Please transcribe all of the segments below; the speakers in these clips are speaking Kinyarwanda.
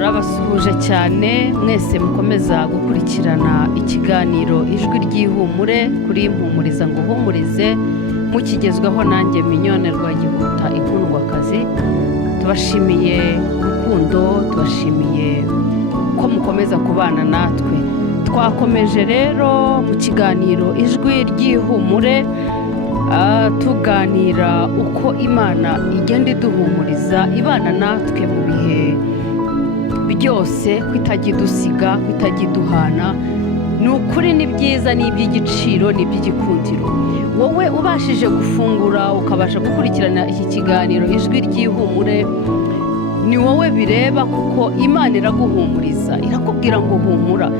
turabasuhuje cyane mwese mukomeza gukurikirana ikiganiro ijwi ry'ihumure kuri impumuriza ngo humurize mukigezwaho nanjye minyone rwagihuta ikundwakazi. Tubashimiye urukundo, tubashimiye ko mukomeza kubana natwe. Twakomeje rero mu kiganiro ijwi ry'ihumure tuganira uko Imana igenda iduhumuriza, ibana natwe mu bihe byose, kwitajya idusiga, kwitajya iduhana. Ni ukuri ni byiza, ni iby'igiciro, ni iby'igikundiro. Wowe ubashije gufungura ukabasha gukurikirana iki kiganiro ijwi ry'ihumure, ni wowe bireba, kuko Imana iraguhumuriza, irakubwira ngo humura.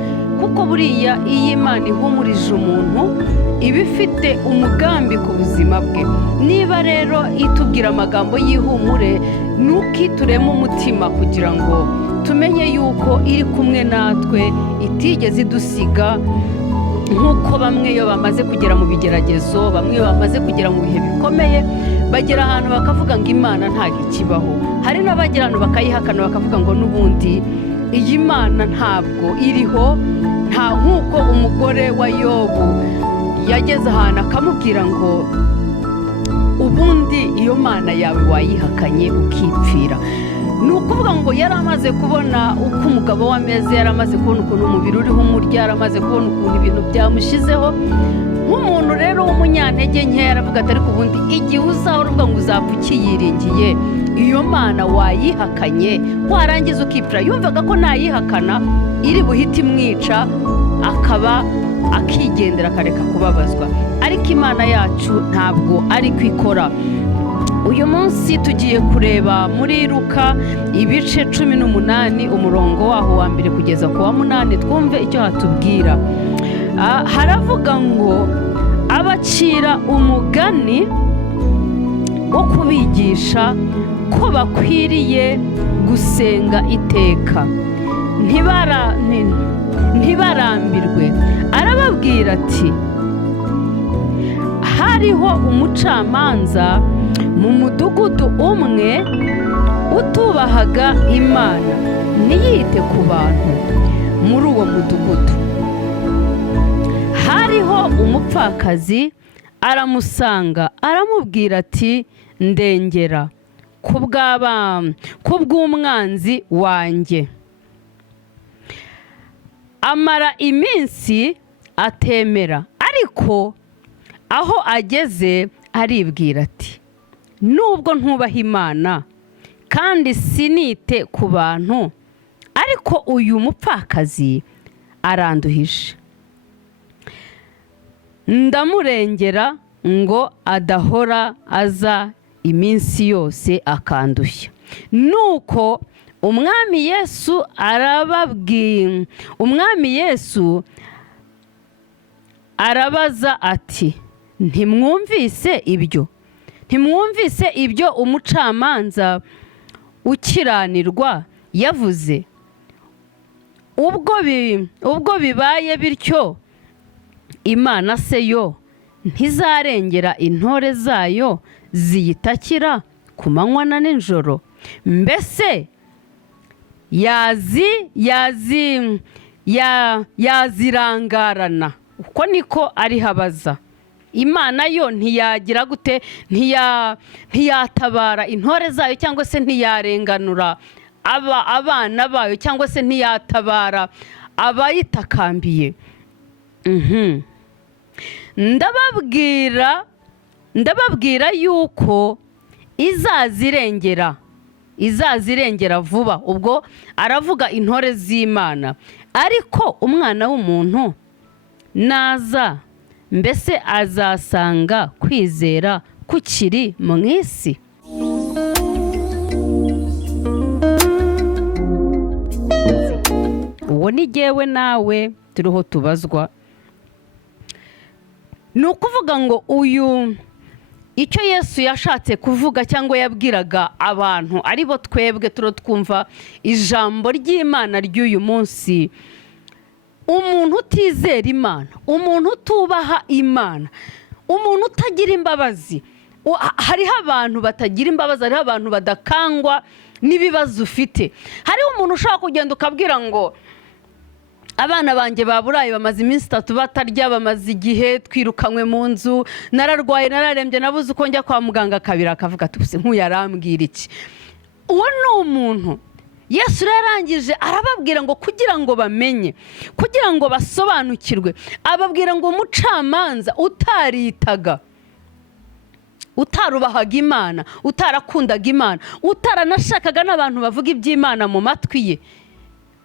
Kuko buriya iyo Imana ihumurije umuntu iba ifite umugambi ku buzima bwe. Niba rero itubwira amagambo y'ihumure, nukituremo umutima kugira ngo tumenye yuko iri kumwe natwe, itigeze idusiga. Nk'uko bamwe iyo bamaze kugera mu bigeragezo, bamwe iyo bamaze kugera mu bihe bikomeye, bagera ahantu bakavuga ngo Imana ntabwo ikibaho. Hari n'abagera ahantu bakayihakana bakavuga ngo n'ubundi iyi Mana ntabwo iriho. Nk'uko umugore wa Yobu yageze ahantu akamubwira ngo ubundi iyo Mana yawe wayihakanye ukipfira. Ni ukuvuga ngo yari amaze kubona uko umugabo we ameze, yari amaze kubona ukuntu umubiri uriho umurya, yari amaze kubona ukuntu ibintu byamushizeho. Nk'umuntu rero w'umunyantege nke yaravuga ati ariko ubundi igihe uzahora uvuga ngo uzapfa ukiyiringiye, iyo Mana wayihakanye warangiza ukipfira. Yumvaga ko nayihakana iri buhite imwica, akaba akigendera akareka kubabazwa. Ariko Imana yacu ntabwo ari kwikora. Uyu munsi tugiye kureba muri Luka ibice 18 umurongo waho wa mbere kugeza ku wa 8, twumve icyo hatubwira. Haravuga ngo abacira umugani wo kubigisha ko bakwiriye gusenga iteka ntibarambirwe. Arababwira ati hariho umucamanza mu mudugudu umwe utubahaga Imana, ntiyite ku bantu. Muri uwo mudugudu hariho umupfakazi, aramusanga aramubwira ati ndengera kubw'umwanzi wanjye. Amara iminsi atemera, ariko aho ageze aribwira ati nubwo ntubaha Imana kandi sinite ku bantu, ariko uyu mupfakazi aranduhije. Ndamurengera ngo adahora aza iminsi yose akandushya. Nuko umwami Yesu arabaza ati ntimwumvise ibyo umucamanza ukiranirwa yavuze? Ubwo bibaye bityo, Imana se yo ntizarengera intore zayo ziyitakira ku manywa na nijoro? Mbese yazirangarana? Uko niko ari habaza. Imana yo ntiyagira gute? Ntiyatabara intore zayo, cyangwa se ntiyarenganura abana bayo, cyangwa se ntiyatabara abayitakambiye? Ndababwira yuko izazirengera vuba. Ubwo aravuga intore z'Imana. Ariko umwana w'umuntu naza, mbese azasanga kwizera kukiri mu isi? Uwo ni jyewe nawe turiho tubazwa. Ni ukuvuga ngo icyo Yesu yashatse kuvuga cyangwa yabwiraga abantu, aribo twebwe twumva ijambo ry'Imana ry'uyu munsi. Umuntu utizera Imana, umuntu utubaha Imana, umuntu utagira imbabazi. Hariho abantu batagira imbabazi, hariho abantu badakangwa n'ibibazo ufite. hariho umuntu ushaka kugenda ukabwira ngo abana banjye baburaye bamaze iminsi 3 batarya, bamaze igihe twirukanywe mu nzu, nararwaye nararembye nabuze uko njya kwa muganga, kabira akavuga ati ubuse nk'uyarambwira iki. Uwo ni umuntu Yesu yarangije arababwira ngo kugira ngo bamenye, kugira ngo basobanukirwe, ababwira ngo umucamanza utaritaga, utarubahaga Imana, utarakundaga Imana, utaranashakaga n'abantu bavuga iby'Imana mu matwi ye.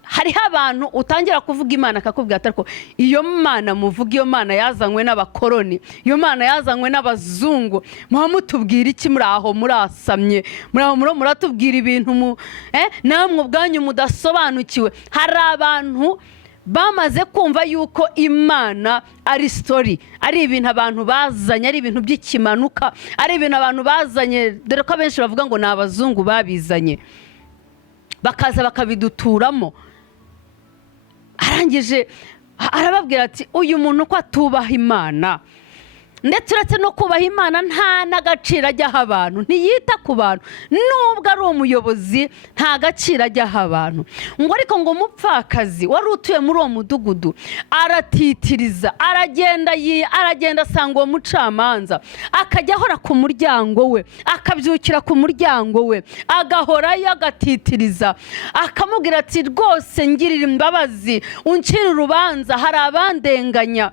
Hariho abantu utangira kuvuga Imana akakubwira ati ariko iyo Mana muvuga, iyo Mana yazanywe n'abakoroni, iyo Mana yazanywe n'abazungu, mutubwira iki? muri aho murasamye, muri aho muratubwira ibintu namwe ubwanyu mudasobanukiwe. Hari abantu bamaze kumva yuko Imana ari story, ari ibintu abantu bazanye, ari ibintu by'ikimanuka, ari ibintu abantu bazanye, dore ko abenshi bavuga ngo ni abazungu babizanye bakaza bakabiduturamo. Arangije arababwira ati uyu muntu ko atubaha Imana, ndetse uretse no kubaha Imana nta n'agaciro ajyaho abantu, ntiyita ku bantu, nubwo ari umuyobozi nta gaciro ajyaho abantu. Ngo ariko ngo umupfakazi wari utuye muri uwo mudugudu aratitiriza, aragenda asanga uwo mucamanza, akajya ahora ku muryango we, akabyukira ku muryango we, agahorayo agatitiriza, akamubwira ati rwose ngirira imbabazi, uncira urubanza, hari abandenganya,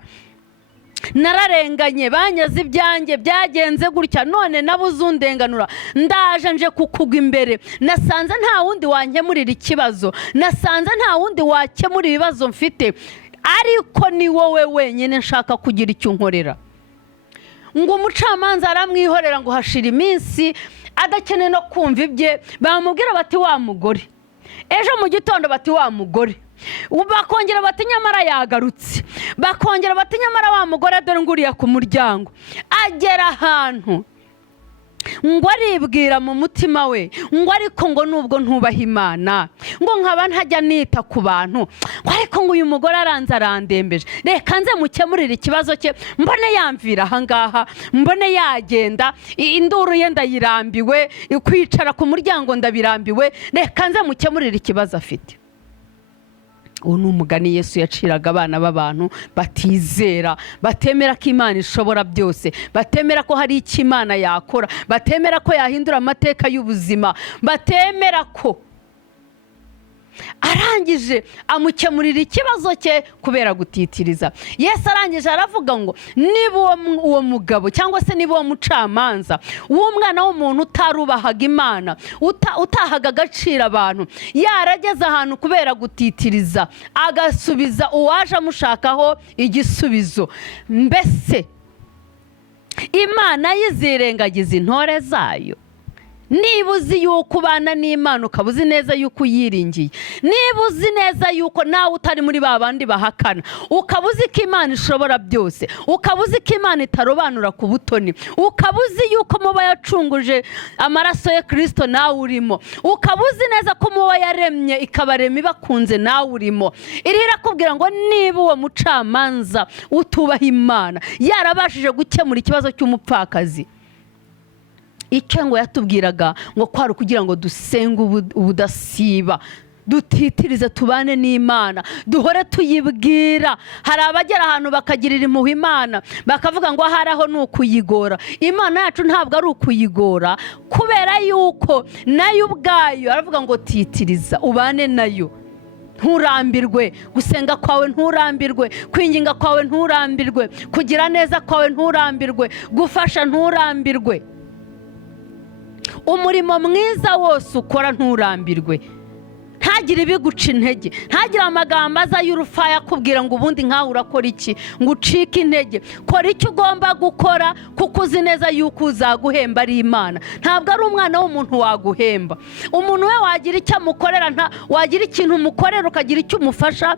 nararenganye, banyaze ibyanjye, byagenze gutya, none nabuze undenganura, ndaje nje kukugwa imbere, nasanze nta wundi wankemurira ikibazo, nasanze nta wundi wakemura ibibazo mfite, ariko ni wowe wenyine nshaka kugira icyo unkorera. Ngo umucamanza aramwihorera ngo hashira iminsi adakeneye no kumva ibye. Bamubwira bati wa mugore, ejo mu gitondo bati wa mugore, bakongera bati nyamara yagarutse, bakongera bati nyamara wa mugore dore nguriya ku muryango. Agera ahantu ngo aribwira mu mutima we ngo ariko ngo nubwo ntubaha Imana, ngo nkaba ntajya nita ku bantu, ngo ariko ngo uyu mugore aranze arandembeje, reka nze mukemurire ikibazo cye, mbone yamvira ahangaha, mbone yagenda, induru ye ndayirambiwe, kwicara ku muryango ndabirambiwe, reka nze mukemurire ikibazo afite. Uwo ni umugani Yesu yaciraga abana b'abantu batizera, batemera ko Imana ishobora byose, batemera ko hari icyo Imana yakora, batemera ko yahindura amateka y'ubuzima, batemera ko. Arangije amukemurira ikibazo cye kubera gutitiriza. Yesu arangije aravuga ngo niba uwo mugabo cyangwa se niba uwo mucamanza w'umwana w'umuntu utarubahaga Imana, utahaga agaciro abantu, yarageze ahantu kubera gutitiriza agasubiza uwaje amushakaho igisubizo, mbese Imana yizirengagiza intore zayo? Niba uzi yuko ubana n'Imana, ukaba uzi neza yuko uyiringiye, niba uzi neza yuko nawe utari muri ba bandi bahakana, ukaba uzi ko Imana ishobora byose, ukaba uzi ko Imana itarobanura ku butoni, ukaba uzi yuko muba yacunguje amaraso ya Kristo nawe urimo, ukaba uzi neza ko muba yaremye ikabarema ibakunze nawe urimo, irakubwira ngo niba uwo mucamanza utubaha Imana yarabashije gukemura ikibazo cy'umupfakazi, icyo ngo yatubwiraga ngo kwari kugira ngo dusenge ubudasiba, dutitirize, tubane n'Imana, duhore tuyibwira. Hari abagera ahantu bakagirira impuhwe Imana, bakavuga ngo ahari aho ni ukuyigora. Imana yacu ntabwo ari ukuyigora, kubera yuko nayo ubwayo aravuga ngo titiriza, ubane nayo, nturambirwe gusenga kwawe, nturambirwe kwinginga kwawe, nturambirwe kugira neza kwawe, nturambirwe gufasha, nturambirwe umurimo mwiza wose ukora, nturambirwe. Ntagire ibiguca intege, ntagire amagambo aza y'urufaya akubwira ngo ubundi nkawe urakora iki, ngo ucike intege. Kora icyo ugomba gukora, kuko uzi neza yuko uzaguhemba ari Imana, ntabwo ari umwana w'umuntu waguhemba. Umuntu we wagira icyo amukorera, wagira ikintu umukorera ukagira icyo umufasha,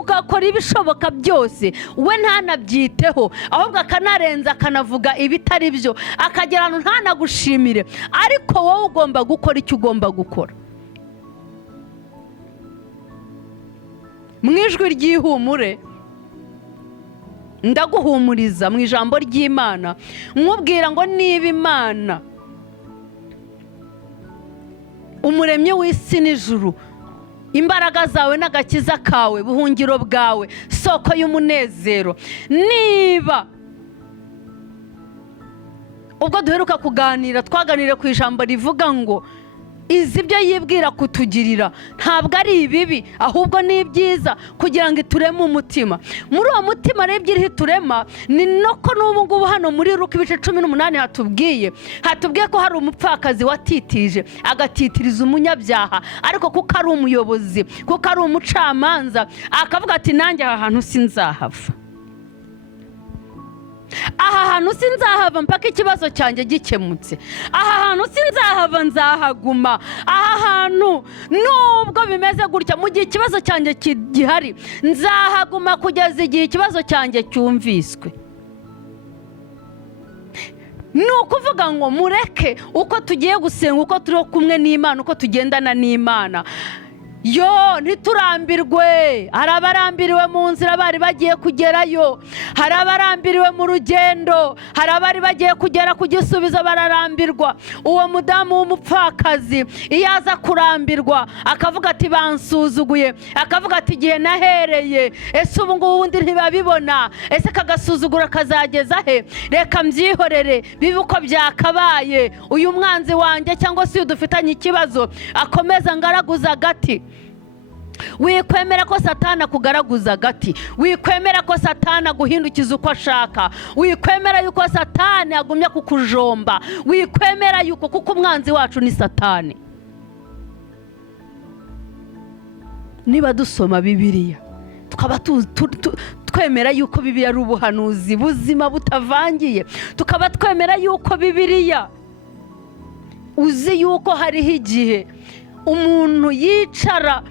ugakora ibishoboka byose, we ntanabyiteho, ahubwo akanarenza akanavuga ibitari byo, akagera ahantu ntanagushimire, ariko wowe ugomba gukora icyo ugomba gukora. Mu ijwi ry'ihumure ndaguhumuriza mu ijambo ry'Imana, nkubwira ngo niba Imana umuremyi w'isi n'ijuru, imbaraga zawe n'agakiza kawe, buhungiro bwawe, soko y'umunezero. Niba ubwo duheruka kuganira twaganiriye ku ijambo rivuga ngo izi ibyo yibwira kutugirira ntabwo ari ibibi, ahubwo ni ibyiza kugira ngo itureme umutima. Muri uwo mutima rero ibyo iriho iturema ni noko n'ubu ngubu hano muri Luka ibice 18 hatubwiye ko hari umupfakazi watitije agatitiriza umunyabyaha, ariko kuko ari umuyobozi, kuko ari umucamanza, akavuga ati nanjye aha hantu sinzahava, aha hantu sinzahava mpaka ikibazo cyanjye gikemutse, aha hantu sinzahava nzahaguma, aha hantu nubwo bimeze gutya, mu gihe ikibazo cyanjye gihari nzahaguma kugeza igihe ikibazo cyanjye cyumviswe. Ni ukuvuga ngo mureke uko tugiye gusenga, uko turi kumwe n'Imana, uko tugendana n'Imana, ntiturambirwe. Hari abarambiriwe mu nzira bari bagiye kugerayo, hari abarambiriwe mu rugendo, hari abari bagiye kugera ku gisubizo bararambirwa. Uwo mudamu w'umupfakazi iyo aza kurambirwa akavuga ati bansuzuguye, akavuga ati igihe nahereye, ese ubu ngubu ubundi ntibabibona, ese kagasuzugura kazageza he, reka mbyihorere bibe uko byakabaye, uyu mwanzi wanjye cyangwa se dufitanye ikibazo akomeza ngaraguza agati. Wikwemera ko Satani akugaraguza agati, wikwemera ko Satani aguhindukiza uko ashaka, wikwemera yuko Satani agumya kukujomba, wikwemera yuko kuko umwanzi wacu ni Satani. Niba dusoma Bibiliya tukaba twemera yuko Bibiliya ari ubuhanuzi buzima butavangiye, tukaba twemera yuko Bibiliya uzi yuko hariho igihe umuntu yicara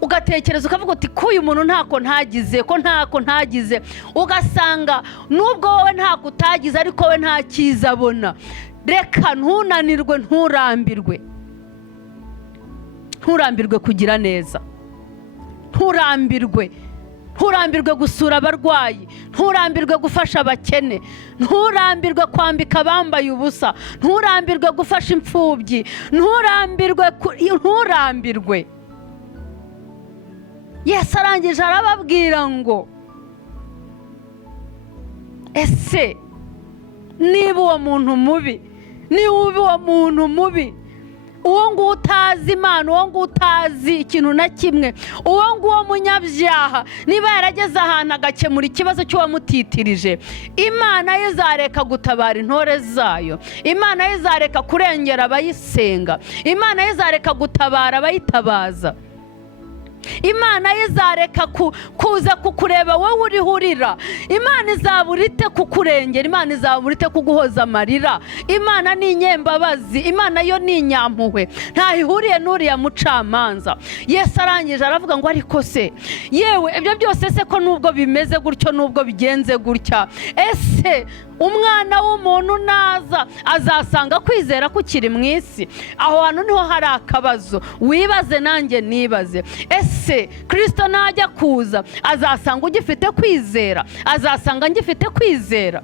ugatekereza ukavuga uti ko uyu muntu ntako ntagize, ugasanga nubwo wowe ntako utagize ariko we nta cyiza abona. Reka ntunanirwe, nturambirwe kugira neza, nturambirwe gusura abarwayi, nturambirwe gufasha abakene, nturambirwe kwambika abambaye ubusa, nturambirwe gufasha imfubyi, nturambirwe. Yesu arangije arababwira ngo ese niba uwo muntu mubi, uwo nguwo utazi Imana, uwo nguwo utazi ikintu na kimwe, uwo nguwo munyabyaha, niba yarageze ahantu agakemura ikibazo cy'uwamutitirije, Imana ye izareka gutabara intore zayo, Imana ye izareka kurengera abayisenga, Imana ye izareka gutabara abayitabaza, Imana ye izareka kuza kukureba wowe urihurira, Imana izabura ite kukurengera, Imana izabura ite kuguhoza amarira. Imana ni inyembabazi, Imana yo ni inyampuhwe, ntaho ihuriye n'uriya mucamanza. Yesu arangije aravuga ngo ariko se yewe ibyo byose se ko nubwo bimeze gutyo, nubwo bigenze gutya, ese umwana w'umuntu naza azasanga kwizera kukiri mu isi? Aho hantu niho hari akabazo, wibaze nanjye nibaze. Ese Kristo najya kuza azasanga ugifite kwizera? Azasanga ngifite kwizera?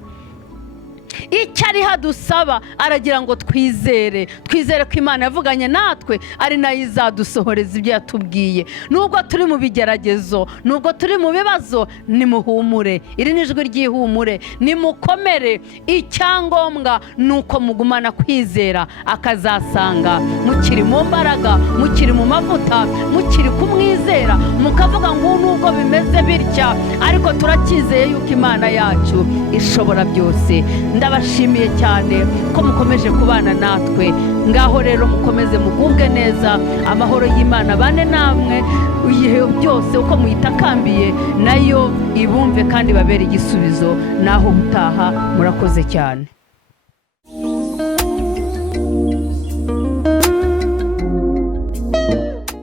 icyo ari hadusaba aragira ngo twizere ko Imana yavuganye natwe ari nayo izadusohoreza ibyo yatubwiye. Nubwo turi mu bigeragezo, nubwo turi mu bibazo, nimuhumure. Iri ni ijwi ry'ihumure, nimukomere. Icyangombwa ni uko mugumana kwizera, akazasanga mukiri mu mbaraga, mukiri mu mavuta, mukiri kumwizera, mukavuga ngo nubwo bimeze bitya ariko turacyizeye yuko Imana yacu ishobora byose. Ndabashimiye cyane ko mukomeje kubana natwe. Ngaho rero mukomeze mugubwe neza, amahoro y'Imana bane namwe ibihe byose. Uko muyitakambiye nayo ibumve kandi babere igisubizo. Naho ubutaha, murakoze cyane.